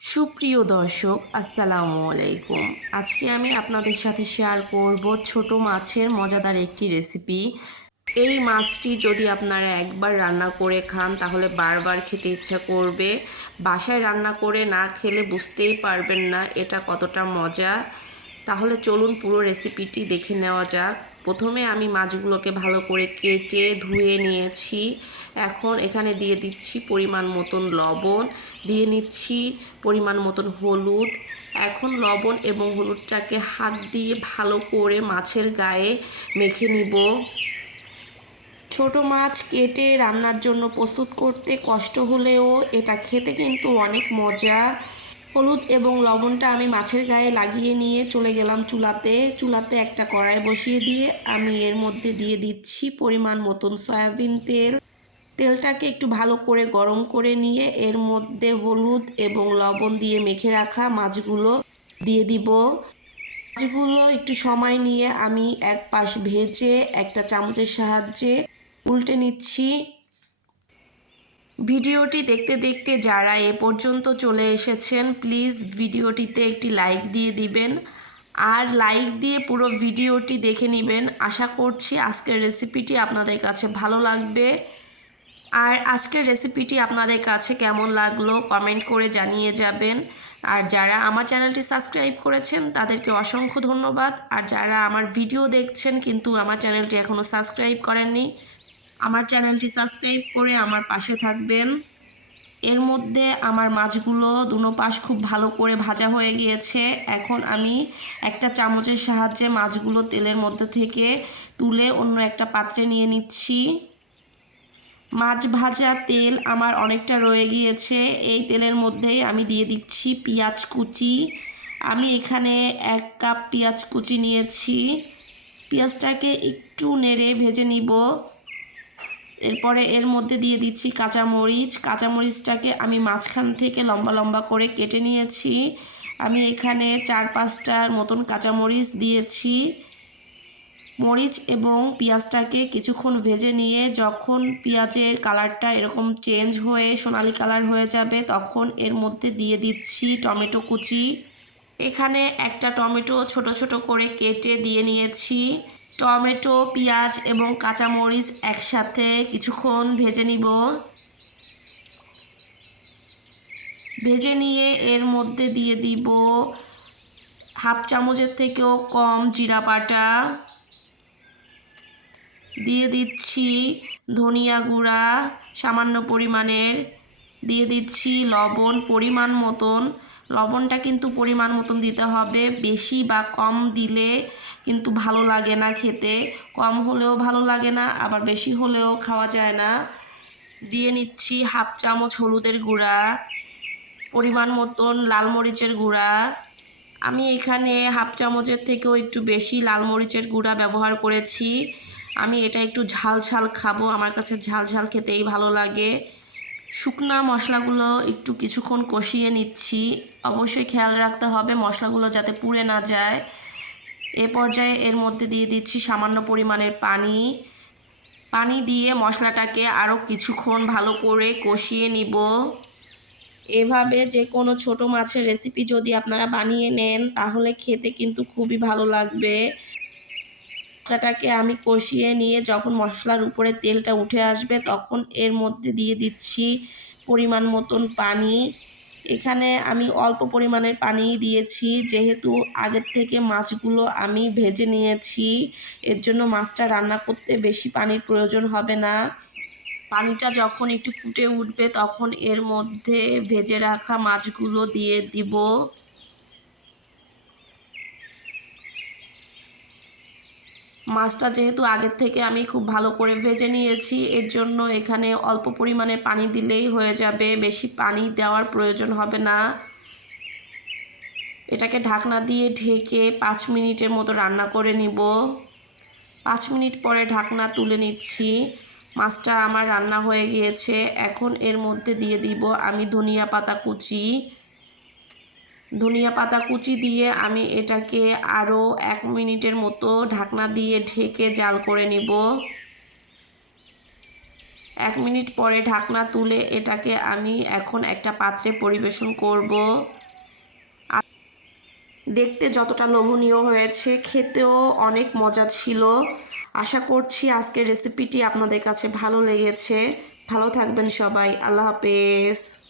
সুপ্রিয় দর্শক, আসসালামু আলাইকুম। আজকে আমি আপনাদের সাথে শেয়ার করব ছোট মাছের মজাদার একটি রেসিপি এই মাছটি যদি আপনারা একবার রান্না করে খান, তাহলে বারবার খেতে ইচ্ছা করবে। বাসায় রান্না করে না খেলে বুঝতেই পারবেন না এটা কতটা মজা। তাহলে চলুন পুরো রেসিপিটি দেখে নেওয়া যাক। প্রথমে আমি মাছগুলোকে ভালো করে কেটে ধুয়ে নিয়েছি। এখন এখানে দিয়ে দিচ্ছি পরিমাণ মতন লবণ, দিয়ে নিচ্ছি পরিমাণ মতন হলুদ। এখন লবণ এবং হলুদটাকে হাত দিয়ে ভালো করে মাছের গায়ে মেখে নিব। ছোট মাছ কেটে রান্নার জন্য প্রস্তুত করতে কষ্ট হলেও এটা খেতে কিন্তু অনেক মজা। হলুদ এবং লবণটা আমি মাছের গায়ে লাগিয়ে নিয়ে চলে গেলাম চুলাতে। চুলাতে একটা কড়াই বসিয়ে দিয়ে আমি এর মধ্যে দিয়ে দিচ্ছি পরিমাণ মতন সয়াবিন তেল। তেলটাকে একটু ভালো করে গরম করে নিয়ে এর মধ্যে হলুদ এবং লবণ দিয়ে মেখে রাখা মাছগুলো দিয়ে দিব। মাছগুলো একটু সময় নিয়ে আমি এক পাশ ভেজে একটা চামচের সাহায্যে উল্টে নিচ্ছি। ভিডিওটি দেখতে দেখতে যারা এ পর্যন্ত চলে এসেছেন প্লিজ ভিডিওটিতে একটি লাইক দিয়ে দিবেন। আর লাইক দিয়ে পুরো ভিডিওটি দেখে নেবেন। আশা করছি আজকের রেসিপিটি আপনাদের কাছে ভালো লাগবে। আর আজকের রেসিপিটি আপনাদের কাছে কেমন লাগল কমেন্ট করে জানিয়ে যাবেন। আর যারা আমার চ্যানেলটি সাবস্ক্রাইব করেছেন, তাদেরকে অসংখ্য ধন্যবাদ। আর যারা আমার ভিডিও দেখছেন, কিন্তু আমার চ্যানেলটি এখনও সাবস্ক্রাইব করেননি আমার চ্যানেলটি সাবস্ক্রাইব করে আমার পাশে থাকবেন। এর মধ্যে আমার মাছগুলো দুনো পাশ খুব ভালো করে ভাজা হয়ে গিয়েছে। এখন আমি একটা চামচের সাহায্যে মাছগুলো তেলের মধ্যে থেকে তুলে অন্য একটা পাত্রে নিয়ে নিচ্ছি। মাছ ভাজা তেল আমার অনেকটা রয়ে গিয়েছে। এই তেলের মধ্যেই আমি দিয়ে দিচ্ছি পেঁয়াজ কুচি। আমি এখানে এক কাপ পেঁয়াজ কুচি নিয়েছি। পেঁয়াজটাকে একটু নেড়ে ভেজে নিব। এরপরে এর মধ্যে দিয়ে দিচ্ছি কাঁচামরিচ। কাঁচামরিচটাকে আমি মাঝখান থেকে লম্বা লম্বা করে কেটে নিয়েছি। আমি এখানে চার পাঁচটার মতন কাঁচামরিচ দিয়েছি। মরিচ এবং পেঁয়াজটাকে কিছুক্ষণ ভেজে নিয়ে যখন পেঁয়াজের কালারটা এরকম চেঞ্জ হয়ে সোনালি কালার হয়ে যাবে, তখন এর মধ্যে দিয়ে দিচ্ছি টমেটো কুচি। এখানে একটা টমেটো ছোট ছোট করে কেটে দিয়ে নিয়েছি। টমেটো, পেঁয়াজ এবং কাঁচামরিচ একসাথে কিছুক্ষণ ভেজে নিব। ভেজে নিয়ে এর মধ্যে দিয়ে দিব হাফ চামচের থেকেও কম জিরা বাটা। দিয়ে দিচ্ছি ধনিয়া গুঁড়া, সামান্য পরিমাণের। দিয়ে দিচ্ছি লবণ পরিমাণ মতন। লবণটা কিন্তু পরিমাণ মতন দিতে হবে। বেশি বা কম দিলে কিন্তু ভালো লাগে না খেতে। কম হলেও ভালো লাগে না, আবার বেশি হলেও খাওয়া যায় না। দিয়ে নিচ্ছি হাফ চামচ হলুদের গুঁড়া, পরিমাণ মতন লাল মরিচের গুঁড়া। আমি এখানে হাফ চামচের থেকেও একটু বেশি লাল মরিচের গুঁড়া ব্যবহার করেছি। আমি এটা একটু ঝাল ঝাল খাব, আমার কাছে ঝাল ঝাল খেতেই ভালো লাগে। শুকনা মশলাগুলো একটু কিছুক্ষণ কষিয়ে নিচ্ছি। অবশ্যই খেয়াল রাখতে হবে মশলাগুলো যাতে পুড়ে না যায়। এ পর্যায়ে এর মধ্যে দিয়ে দিচ্ছি সামান্য পরিমাণের পানি। পানি দিয়ে মশলাটাকে আরও কিছুক্ষণ ভালো করে কষিয়ে নিব। এভাবে যে কোনো ছোট মাছের রেসিপি যদি আপনারা বানিয়ে নেন, তাহলে খেতে কিন্তু খুবই ভালো লাগবে। মশলাটাকে আমি কষিয়ে নিয়ে যখন মশলার উপরে তেলটা উঠে আসবে, তখন এর মধ্যে দিয়ে দিচ্ছি পরিমাণ মতন পানি। এখানে আমি অল্প পরিমাণের পানি দিয়েছি, যেহেতু আগের থেকে মাছগুলো আমি ভেজে নিয়েছি, এর জন্য মাছটা রান্না করতে বেশি পানির প্রয়োজন হবে না। পানিটা যখন একটু ফুটে উঠবে, তখন এর মধ্যে ভেজে রাখা মাছগুলো দিয়ে দিব। মাছটা যেহেতু আগের থেকে আমি খুব ভালো করে ভেজে নিয়েছি, এর জন্য এখানে অল্প পরিমাণে পানি দিলেই হয়ে যাবে। বেশি পানি দেওয়ার প্রয়োজন হবে না। এটাকে ঢাকনা দিয়ে ঢেকে পাঁচ মিনিটের মতো রান্না করে নিব। পাঁচ মিনিট পরে ঢাকনা তুলে নিচ্ছি। মাছটা আমার রান্না হয়ে গিয়েছে। এখন এর মধ্যে দিয়ে দিব আমি ধনিয়া পাতা কুচি। ধনিয়া পাতা কুচি দিয়ে আমি এটাকে আরও এক মিনিটের মতো ঢাকনা দিয়ে ঢেকে জাল করে নিব। এক মিনিট পরে ঢাকনা তুলে এটাকে আমি এখন একটা পাত্রে পরিবেশন করব। দেখতে যতটা লোভনীয় হয়েছে, খেতেও অনেক মজা ছিল। আশা করছি আজকের রেসিপিটি আপনাদের কাছে ভালো লেগেছে। ভালো থাকবেন সবাই। আল্লাহ হাফেজ।